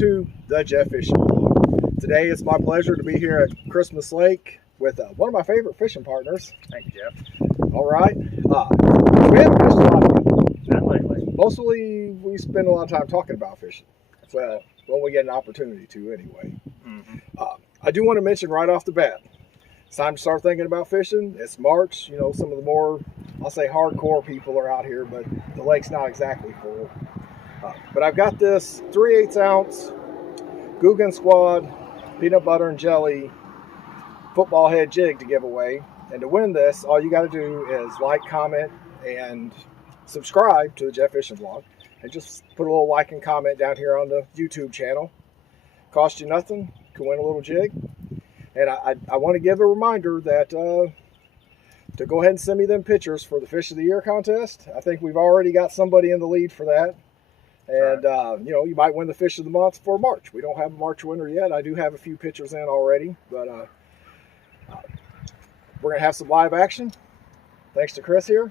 to the Jeff Fishing Vlog. Today it's my pleasure to be here at Christmas Lake with one of my favorite fishing partners. Thank you, Jeff. All right. We haven't fished a lot. Not lately. Mostly we spend a lot of time talking about fishing. Well, when we get an opportunity to anyway. I do want to mention right off the bat, it's time to start thinking about fishing. It's March. You know, some of the more, I'll say, hardcore people are out here, but the lake's not exactly full. But I've got this 3/8 ounce Guggen Squad peanut butter and jelly football head jig to give away. And to win this, all you got to do is like, comment, and subscribe to the Jeff Fishing Vlog. And just put a little like and comment down here on the YouTube channel. Cost you nothing. Can win a little jig. And I want to give a reminder that to go ahead and send me them pictures for the Fish of the Year contest. I think we've already got somebody in the lead for that. And, you know, you might win the Fish of the Month for March. We don't have a March winner yet. I do have a few pictures in already. But we're going to have some live action. Thanks to Chris here.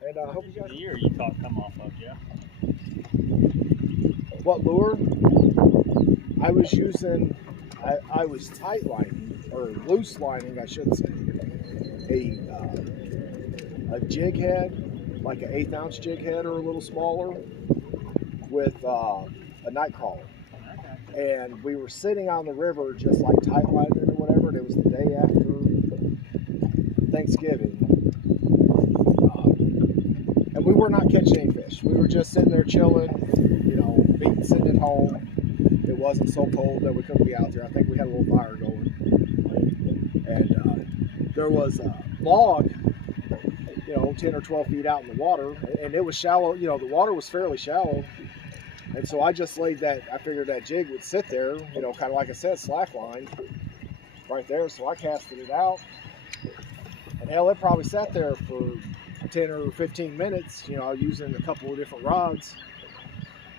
And I hope you guys... The year you thought come off of, Jeff? What lure? I was using... I was tight lining, or loose lining, I should say, a jig head, like an 1/8 ounce jig head or a little smaller, with a night crawler. Okay. And we were sitting on the river just like tight lining or whatever, and it was the day after Thanksgiving. And we were not catching any fish. We were just sitting there chilling, you know, sitting at home. It wasn't so cold that we couldn't be out there. I think we had a little fire going. And there was a log, you know, 10 or 12 feet out in the water. And it was shallow. You know, the water was fairly shallow. And so I just laid that, I figured that jig would sit there, you know, kind of like I said, slack line right there. So I casted it out. And hell, it probably sat there for 10 or 15 minutes, you know, using a couple of different rods.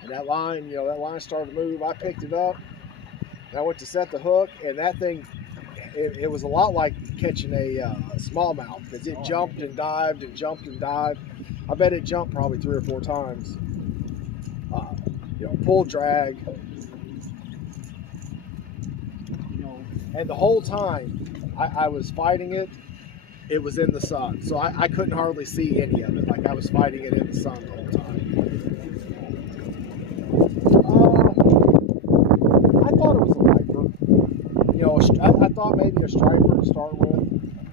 And that line, you know, that line started to move. I picked it up, and I went to set the hook, and that thing, it was a lot like catching a smallmouth, because it jumped and dived and jumped and dived. I bet it jumped probably 3 or 4 times. You know, pull drag. You know, and the whole time I was fighting it, it was in the sun. So I couldn't hardly see any of it. Like I was fighting it in the sun the whole time. I thought it was a viper. You know, I thought maybe a striper to start with.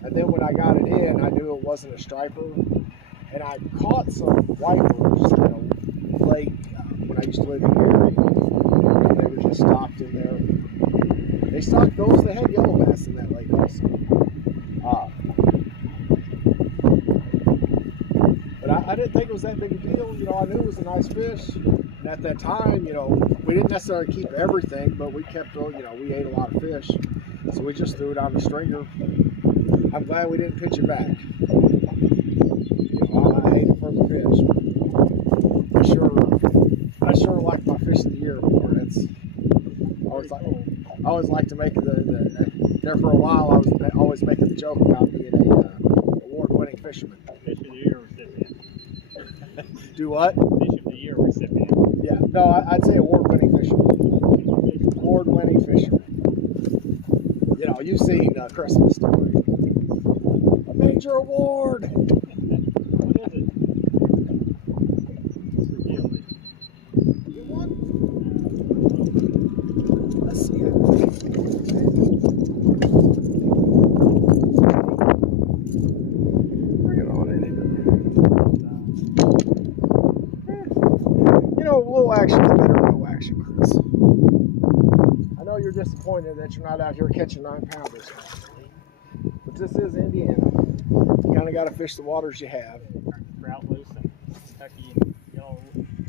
And then when I got it in, I knew it wasn't a striper. And I caught some vipers, you know, lake when I used to live in here. And they were just stocked in there. They stocked those. They had yellow bass in that lake also. But I didn't think it was that big a deal. You know, I knew it was a nice fish. And at that time, you know, we didn't necessarily keep everything, but we kept, you know, we ate a lot of fish. So we just threw it on the stringer. I'm glad we didn't pitch it back. You know, I ate it for the fish. I sure like my Fish of the Year award. I always like to make there for a while, I was always making the joke about being a award-winning fisherman. Fish of the Year recipient. Do what? Fish of the Year recipient. Yeah, no, I'd say award-winning fisherman. Award-winning fisherman. You know, you've seen Christmas Story. A major award. What is it? Reveal it. You won? Let's see it. Bring it on in. You know, a little action is better than no action, Chris. I know you're disappointed that you're not out here catching 9-pounders, but this is Indiana. You kind of got to fish the waters you have. Trout loose and Kentucky and yellow.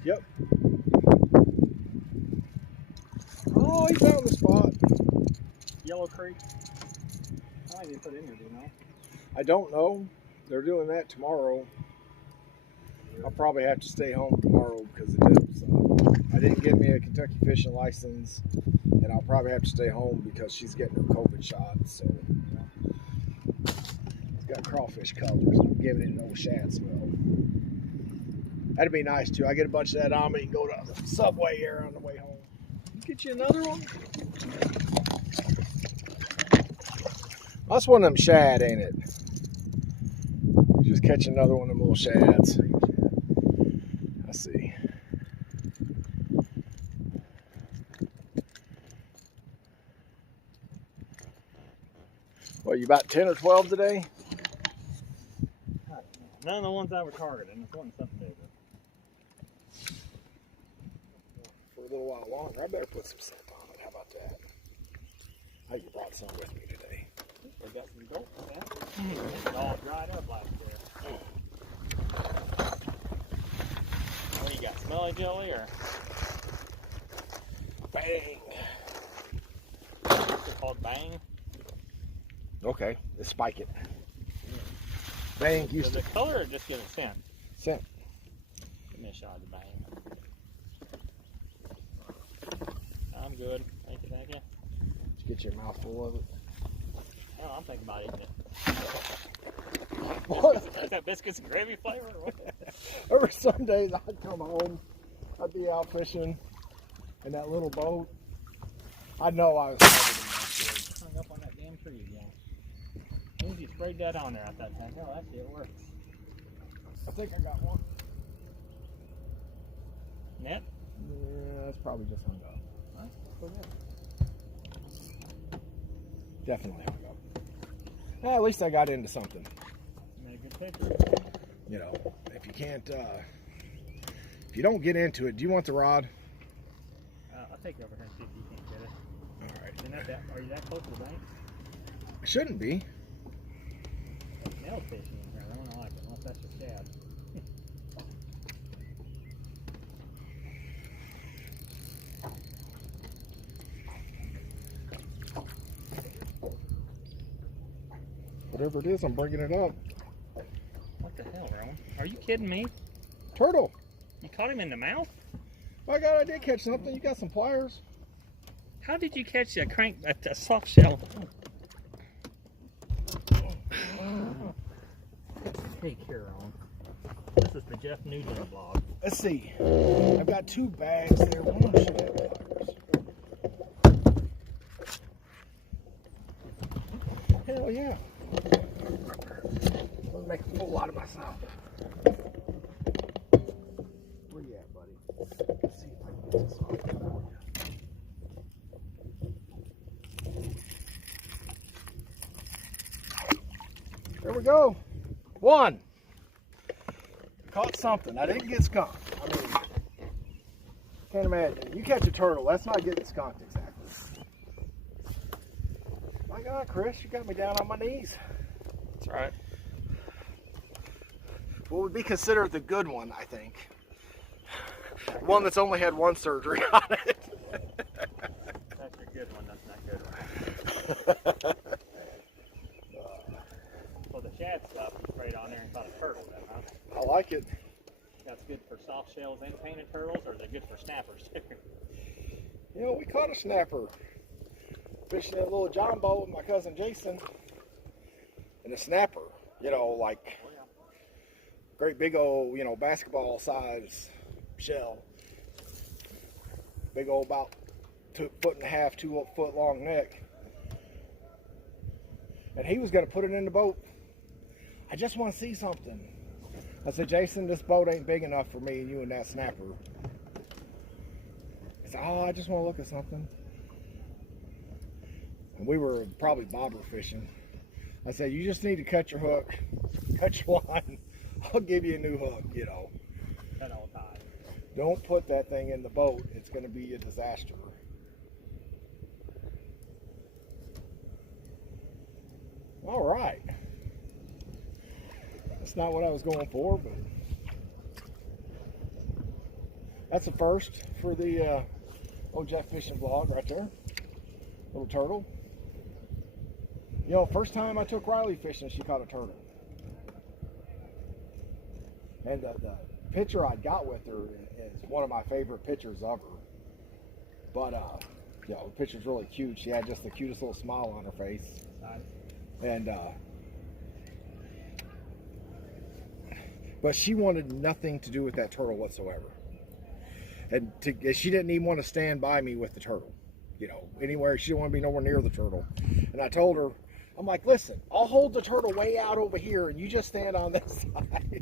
Yep. Oh, he found the spot. Yellow Creek. I didn't put in there, do you know? I don't know. They're doing that tomorrow. I'll probably have to stay home tomorrow because of it. So I didn't get me a Kentucky fishing license, and I'll probably have to stay home because she's getting her COVID shot. So it's got crawfish colors. I'm giving it an old shad smell. That'd be nice too. I get a bunch of that on me and go to the Subway here on the way home. Get you another one. That's one of them shad, ain't it? You just catch another one of them little shads. Let's see. What, you about 10 or 12 today? None of the ones I were targeting. It's wanting something bigger. For a little while longer, I better put some scent on it. How about that? I you brought some with me today. We got some gold, man. It's all dried up last year. What do you got? Smelly jelly or? Bang! It's called Bang. Okay, let's spike it. Bang, Does it color or just give it scent? Scent. Give me a shot of Bang. I'm good. Thank you, thank you. Just get your mouth full of it. Oh, I'm thinking about eating it. What? Is that biscuits and gravy flavor or what? Over some days I'd come home, I'd be out fishing in that little boat. I know I was Hung up on that damn tree again. As soon as you sprayed that on there at that time, oh, actually it works. I think I got one. Net? Yeah, that's probably just hung up. Huh? Go ahead. Definitely hung up. Well, at least I got into something. Made a good picture. You know, if you can't, if you don't get into it, do you want the rod? I'll take it over here and see if you can't get it. All right. Are you that close to the bank? I shouldn't be. Nail fishing in here. I don't like it unless that's just shad. Whatever it is, I'm bringing it up. What the hell, Rowan? Are you kidding me? Turtle. You caught him in the mouth? My God, I did catch something. You got some pliers? How did you catch a soft shell? Take care, Rowan. This is the Jeff Nugent vlog. Let's see. I've got 2 bags there. One of them should have pliers. Hell yeah. I'm gonna make a whole lot of myself. Where you at, buddy? Let's see if I can get this off for you. There we go. 1. Caught something. I didn't get skunked. I mean, can't imagine. You catch a turtle, that's not getting skunked exactly. My God, Chris, you got me down on my knees. That's right. What would be considered the good one, I think. One that's only had 1 surgery on it. That's a good one. That's not good one. Well, the shad stuff you sprayed on there and caught a turtle then, huh? I like it. That's good for soft shells and painted turtles, or is it good for snappers? You know, we caught a snapper fishing that little John boat with my cousin Jason. And a snapper, you know, like great big old, you know, basketball size shell. Big old about 1.5 2 foot long neck. And he was going to put it in the boat. I just want to see something. I said, Jason, this boat ain't big enough for me and you and that snapper. He said, oh, I just want to look at something. And we were probably bobber fishing. I said, you just need to cut your hook, cut your line. I'll give you a new hook, you know. Cut all ties. Don't put that thing in the boat. It's going to be a disaster. All right. That's not what I was going for, but that's a first for the old Jeff fishing vlog right there. Little turtle. You know, first time I took Riley fishing, she caught a turtle. And the picture I got with her is one of my favorite pictures of her. But, you know, the picture's really cute. She had just the cutest little smile on her face. And, but she wanted nothing to do with that turtle whatsoever. And she didn't even want to stand by me with the turtle, you know, anywhere. She didn't want to be nowhere near the turtle. And I told her, I'm like, listen, I'll hold the turtle way out over here and you just stand on this side.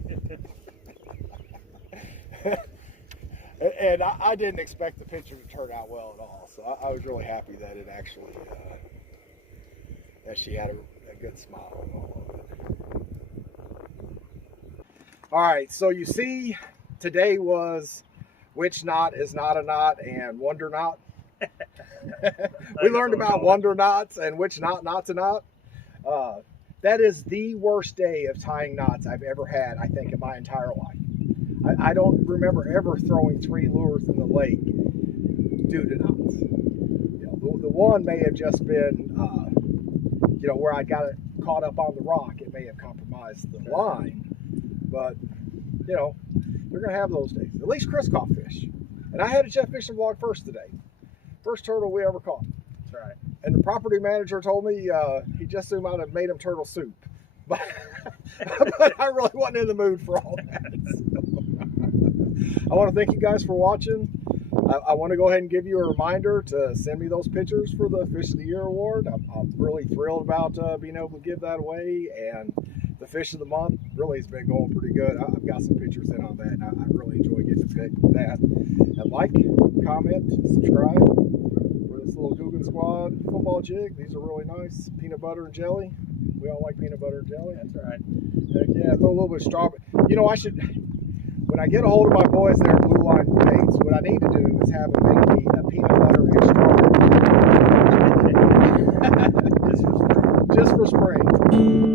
And I didn't expect the picture to turn out well at all. So I was really happy that it actually, that she had a good smile and all of it. All right, so you see, today was which knot is not a knot and wonder knot. We learned about wonder knots and which knot not to knot. That is the worst day of tying knots I've ever had, I think, in my entire life. I don't remember ever throwing 3 lures in the lake due to knots. You know, the one may have just been, you know, where I got it caught up on the rock. It may have compromised the line, but you know, you're gonna have those days. At least Chris caught fish, and I had a Jeff fishing vlog first today. First turtle we ever caught. That's right. And the property manager told me he just soon might have made him turtle soup, but I really wasn't in the mood for all that. So, I want to thank you guys for watching. I want to go ahead and give you a reminder to send me those pictures for the Fish of the Year award. I'm really thrilled about being able to give that away, and the Fish of the Month really has been going pretty good. I've got some pictures in on that, and I really enjoy getting to pick that. And like, comment, subscribe for this little Guggen Squad football jig. These are really nice. Peanut butter and jelly. We all like peanut butter and jelly. That's right. Heck yeah, throw a little bit of strawberry. You know, I should, when I get a hold of my boys there at Blue Line Baits, what I need to do is have them make me a peanut butter and strawberry. Just for spring.